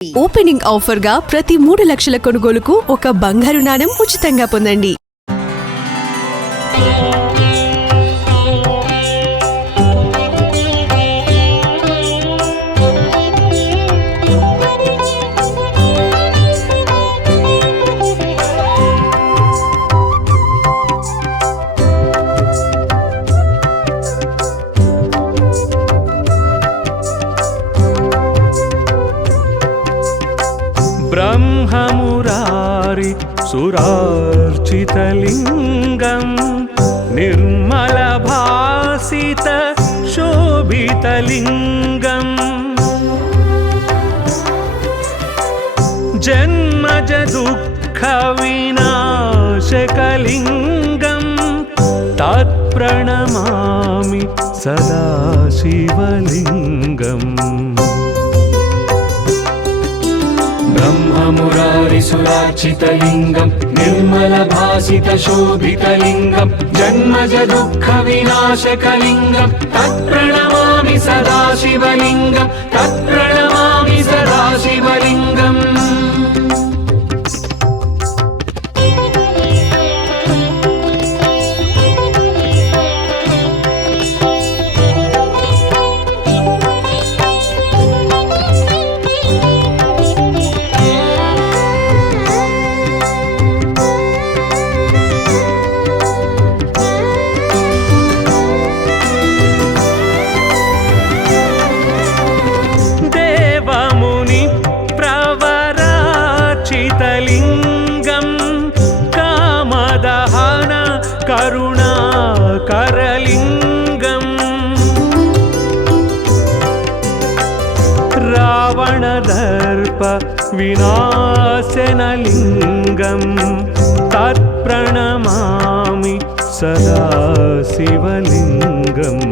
Opening offer గా ప్రతి 3 లక్షల కొనుగోలుకు ఒక బంగారు నాణెం ఉచితంగా పొందండి. ब्रह्ममुरारि सुरार्चितलिङ्गं निर्मलभासित शोभितलिङ्गम् जन्मज दुःखविनाशकलिङ्गं तत्प्रणमामि सदा शिवलिङ्गम्. ब्रह्ममुरारिसुरार्चितलिङ्गं निर्मलभासितशोभितलिङ्गं जन्मज दुःखविनाशकलिङ्गं तत्प्रणमामि सदा शिवलिङ्गं तत्प्रणमामि सदा शिवलिङ्गम्. करुणाकरलिङ्गं रावणदर्प विनाशनलिङ्गं तत्प्रणमामि सदा शिवलिङ्गम्.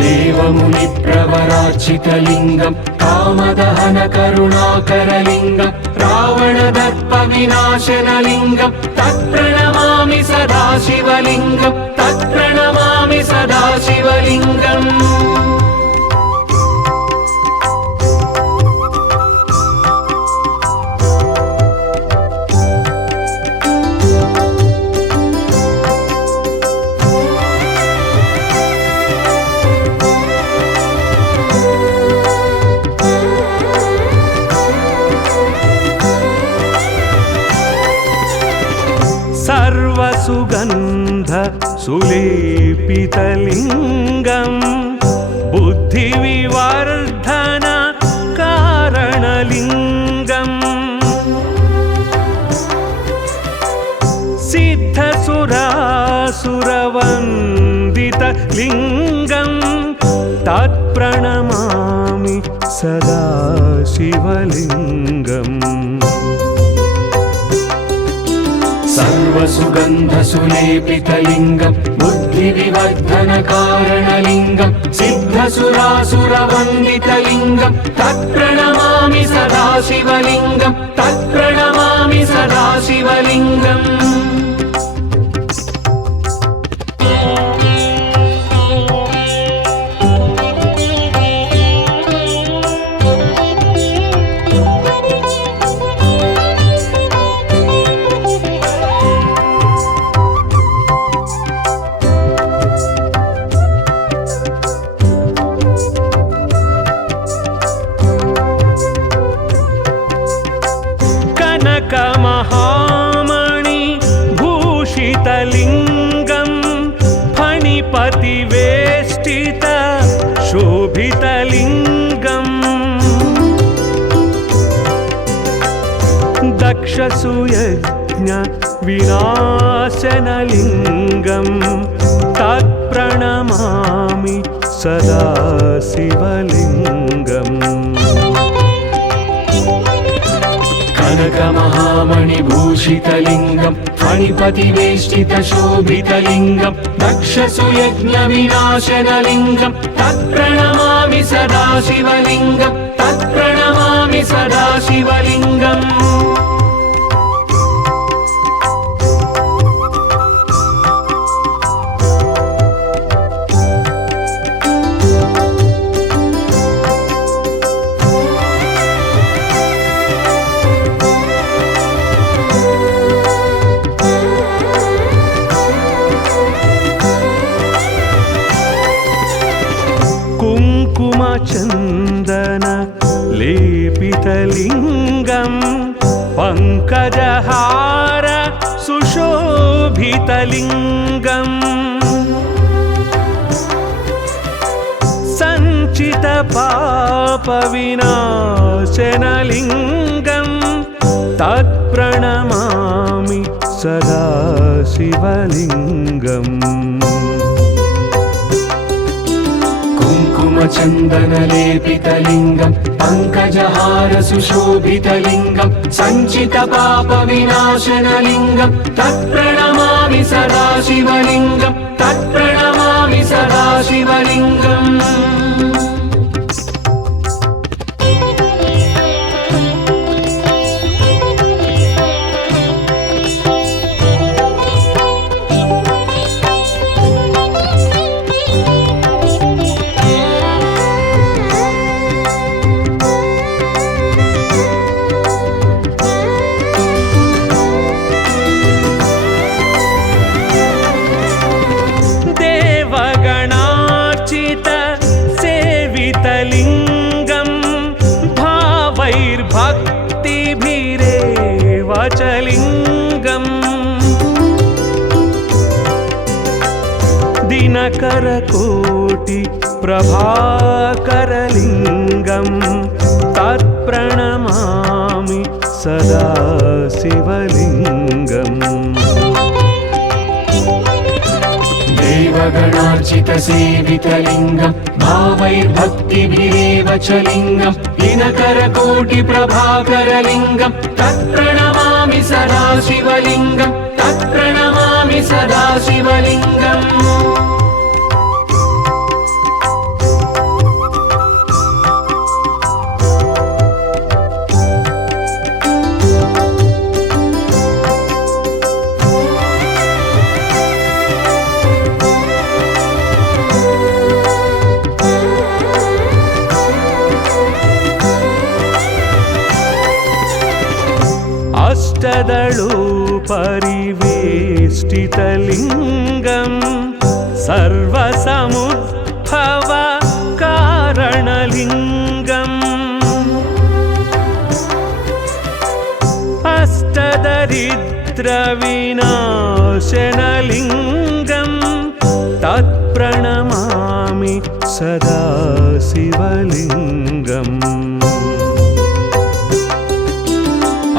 देवमुनिप्रवरार्चितलिङ्गं कामदहन करुणाकरलिङ्गं रावणदर्प विनाशनलिङ्गं तत्प्रणमामि सदा शिवलिङ्गं तत्प्रणमामि सदा शिवलिङ्गम्. सर्वसुगन्ध सुलेपितलिङ्गं बुद्धिविवर्धन कारणलिङ्गं सिद्धसुरासुरवन्दितलिङ्गं तत्प्रणमामि सदा शिवलिङ्गम्. सर्वसुगन्धसुलेपितलिङ्गं बुद्धिविवर्धनकारणलिङ्गं सिद्धसुरासुरवन्दितलिङ्गं तत्प्रणमामि सदा शिवलिङ्गं तत्प्रणमामि सदा शिवलिङ्गम्. महामणि भूषितलिङ्गं फणिपतिवेष्टित शोभितलिङ्गं दक्षसुयज्ञ विनाशनलिङ्गं तत्प्रणमामि सदा शिवलिङ्गम्. कनकमहामणिभूषितलिङ्गं फणिपतिवेष्टितशोभितलिङ्गं दक्षसुयज्ञविनाशनलिङ्गं तत्प्रणमामि सदा शिवलिङ्गं तत्प्रणमामि सदा शिवलिङ्गम्. कुङ्कुमचन्दन लेपितलिङ्गं पङ्कजहार सुशोभितलिङ्गम् सञ्चितपापविनाशनलिङ्गं तत्प्रणमामि सदा शिवलिङ्गम् कुङ्कुमचन्दनलेपितलिङ्गं पङ्कजहार सुशोभितलिङ्गं सञ्चितपापविनाशनलिङ्गं तत्प्रणमामि सदा शिवलिङ्गं तत्प्रणमामि सदा शिवलिङ्गम् लिङ्गं भावैर्भक्तिभिरेव च लिङ्गम् दिनकरकोटि प्रभाकरलिङ्गं तत्प्रणमामि सदा शिवलिङ्गम् देवगणार्चितसेवितलिङ्गं भावैर्भक्तिभिरेव च लिङ्गं दिनकरकोटिप्रभाकरलिङ्गं तत्प्रणमामि सदा शिवलिङ्गं तत्प्रणमामि सदा शिवलिङ्गम् अष्टदलोपरिवेष्टितलिङ्गं सर्वसमुद्भव कारणलिङ्गम् अष्टदरिद्रविनाशनलिङ्गं तत्प्रणमामि सदा शिवलिङ्गम्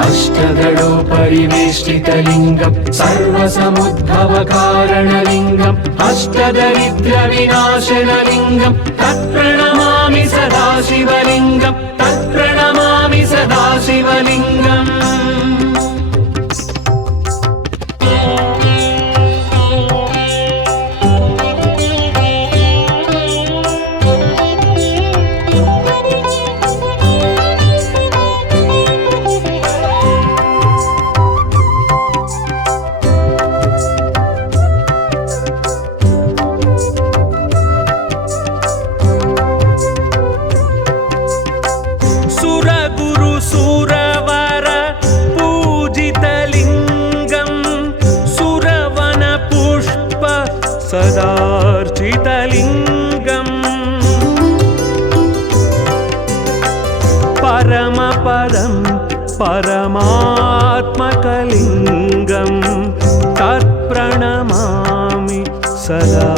अष्टदलोपरिवेष्टितलिङ्गं सर्वसमुद्भवकारणलिङ्गम् अष्टदरिद्रविनाशनलिङ्गं तत्प्रणमामि सदा शिवलिङ्गं तत्प्रणमामि सदा शिवलिङ्गम् सदार्चितलिङ्गं परमपदं परमात्मकलिङ्गं तत्प्रणमामि सदा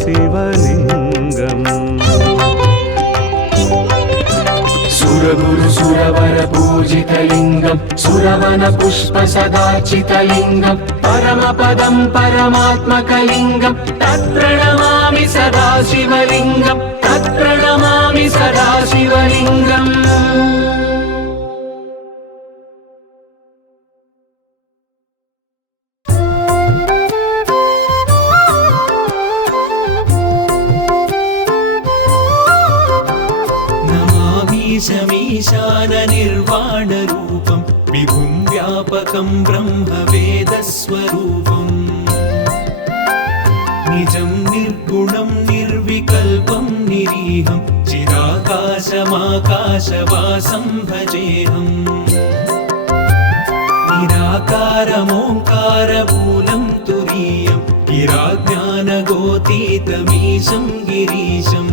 शिवलिङ्गम् सुरगुरुसुरवरपूजितलिङ्गं सुरवनपुष्पसदार्चितलिङ्गं परमपदं परमात्मकलिङ्गं तत्प्रणमामि सदा शिवलिङ्गं तत्प्रणमामि सदा शिवलिङ्गम् ईशाननिर्वाणरूपं विभुं व्यापकं ब्रह्मवेदस्वरूपम् निजं निर्गुणं निर्विकल्पं निरीहं चिदाकाशमाकाशवासं भजेऽहम् निराकारमोङ्कारमूलं तुरीयं गिराज्ञानगोतीतमीशं गिरीशम्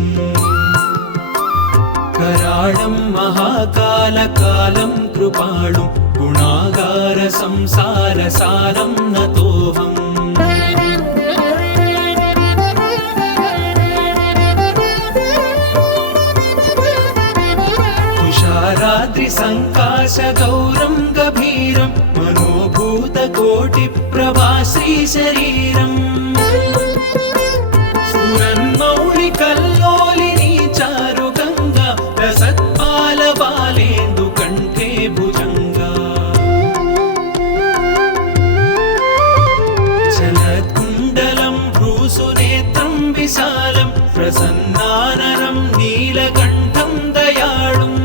कराळं महाकालकालं कृपाणुं गुणागार संसारसारं नतोऽहम् तुषाराद्रिसङ्काशगौरं गभीरं मनोभूतकोटिप्रभा श्रीशरीरम् स्फुरन्मौलिकल्लोलिनी चारुगङ्गा रसत्पालबालेन्दुकण्ठे भुजङ्गा जलत्कुण्डलं भ्रूसुनेत्रं विशालं प्रसन्नाननं नीलकण्ठं दयाळुम्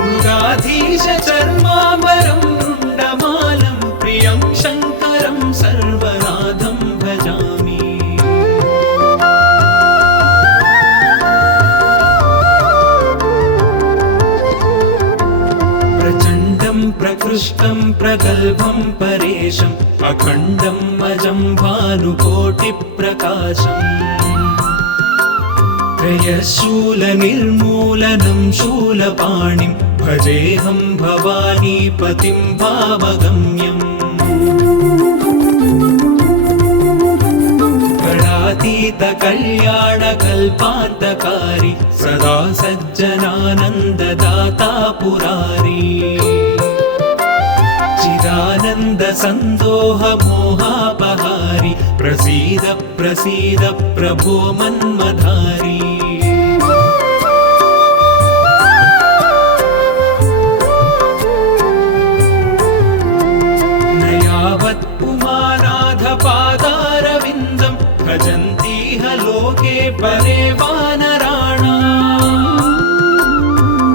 मृगाधीश चर्माम्बरं रुण्डमालं प्रियं शङ्करं सर्वनाथं भजामि प्रचण्डं प्रकृष्टं प्रगल्भं परेशम् अखण्डं अजं भानुकोटिप्रकाशम् त्रयशूलनिर्मूलनं शूलपाणिं भजेऽहं भवानीपतिं भावगम्यम् गणातीतकल्याणकल्पान्तकारी सदा सज्जनानन्ददाता पुरारी चिदानन्दसन्दोहमोहापहारि प्रसीद प्रसीद प्रभो मन्मधारी न यावत् पुमानाथपादारविन्दं भजन्तीह लोके परे वानराणाम्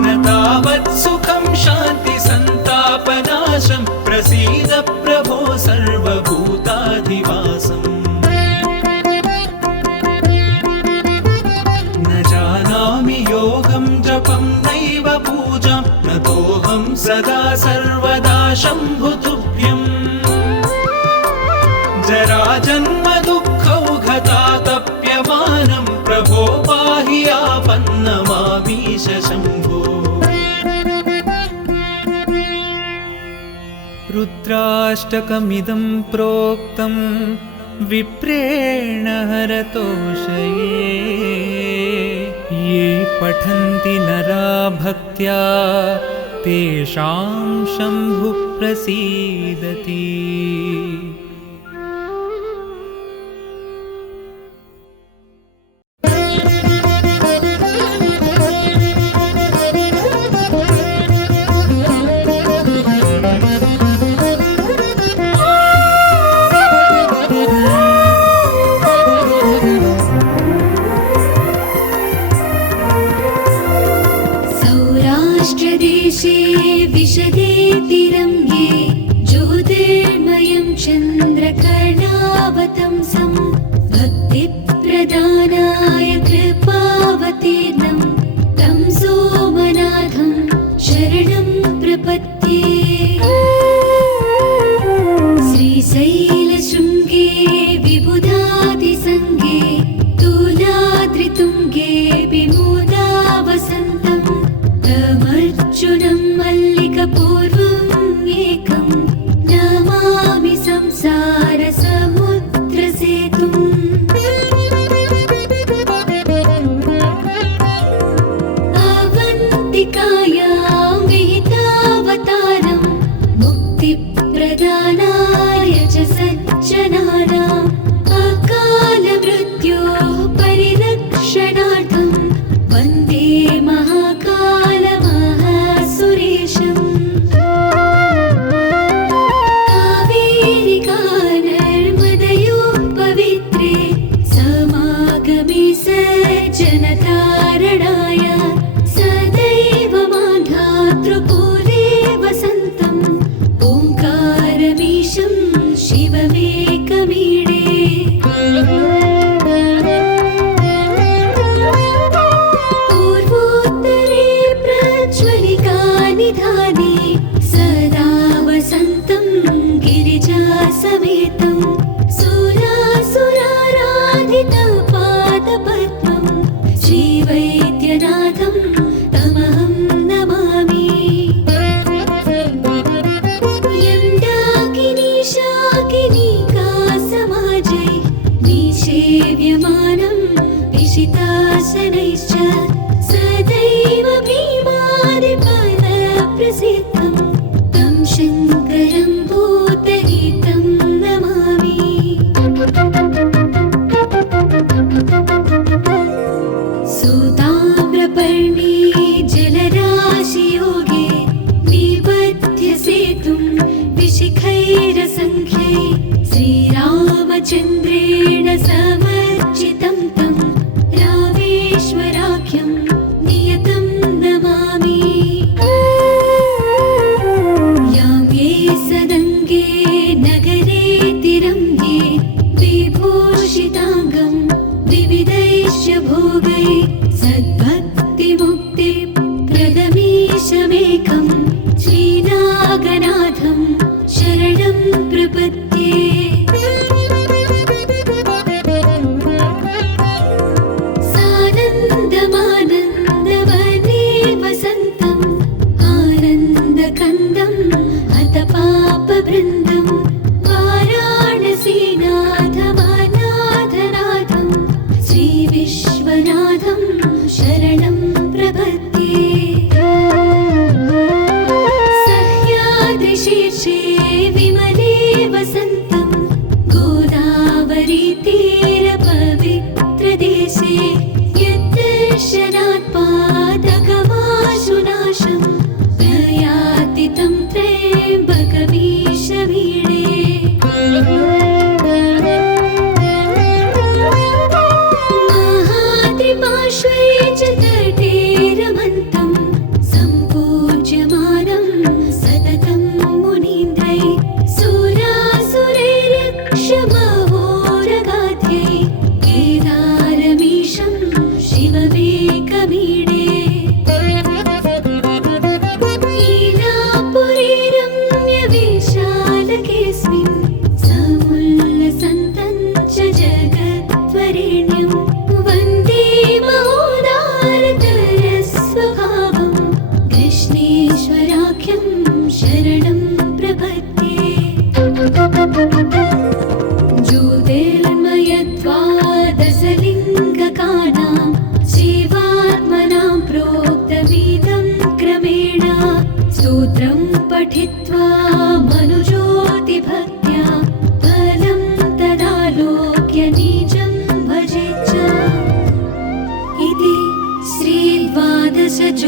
न तावत् सुखं शान्ति सन्तापनाशं प्रसीद प्रभो सर्वभूताधिवासम् न जानामि योगं जपं नैव पूजां नतोऽहं सदा सर्वदा शम्भुतुभ्यम् जराजन्म दुःखौघतातप्यमानं प्रभो पाहि आपन्नमामीश शम्भो रुद्राष्टकमिदं प्रोक्तं विप्रेण हरतोषये ये पठन्ति नरा भक्त्या तेषां शम्भुः प्रसीदति सौराष्ट्रदेशे विशदे तिरङ्गे ज्योतिर्मयं चन्द्रकर्णावतंसं भक्तिप्रदानाय कृपावतीर्णं तं सोमनाथं शरणं प्रपद्ये श्रीशैलशृङ्गे विबुधादिसङ्गे तुलाद्रितुङ्गे विमूलावसन्तं तमर्जुनं मल्लिकपूर्वम् एकं नमामि संसारसमुद्रसेतुम् अवन्तिकायां विहितावता सर्वनाथं तमहं नमामि यं डाकिनी शाकिनीका समाजै निषेव्यमानं विशितासनैश्च सदैव भीमादिपदप्रसिद्धं तं शङ्करं भूतहितं नमामि सूताम्रपर्णी जलराशियोगे निबध्य सेतुं विशिखैरसङ्ख्यै श्रीरामचन्द्रेण समर्चितं तं रामेश्वराख्यं नियतं नमामि याम्ये सदङ्गे नगरे तिरङ्गे विभूषिताङ्गं विविधैश्च भोगै सद्भक्तिमुक्तिप्रदमीशमेकं श्रीनागनाथं शरणं प्रपद्ये सानन्दमानन्दवने वसन्तम् आनन्दकन्दम् हतपापवृन्दं वाराणसीनाथमनाथनाथं श्रीविश्वनाथं शरणं प्रपद्ये सह्याद्रिशीर्षे विमले वसन्तं गोदावरीतीरपवित्रदेशे यद्दर्शनात् पादकमाशुनाशं प्रयाति तं त्र्यम्बकमीशवीडे महाद्रिपार्श्वे च तटे रमन्तं सम्पूज्यमानं सततं मुनीन्द्रै सुरासुरैरक्षमहोरगाध्यै केदारमीशं शिवमेकमीडे लीलापुरीरम्यविशालकेऽस्मिन् समुल्लसन्तं च जगद्वरेण्यं वन्दे महोदारतरस्वभावं कृष्णेश्वराख्यं शरणं प्रपद्ये ज्योतिर्मयद्वादशलिङ्गकानां शिवात्मनां प्रोक्तमिदं क्रमेण स्तोत्रं पठित्वा मनुज्योतिभक्त्या फलं तदालोक्य निजं भजेच्च इति श्रीद्वादशज्योतिर्लिङ्गपूजनं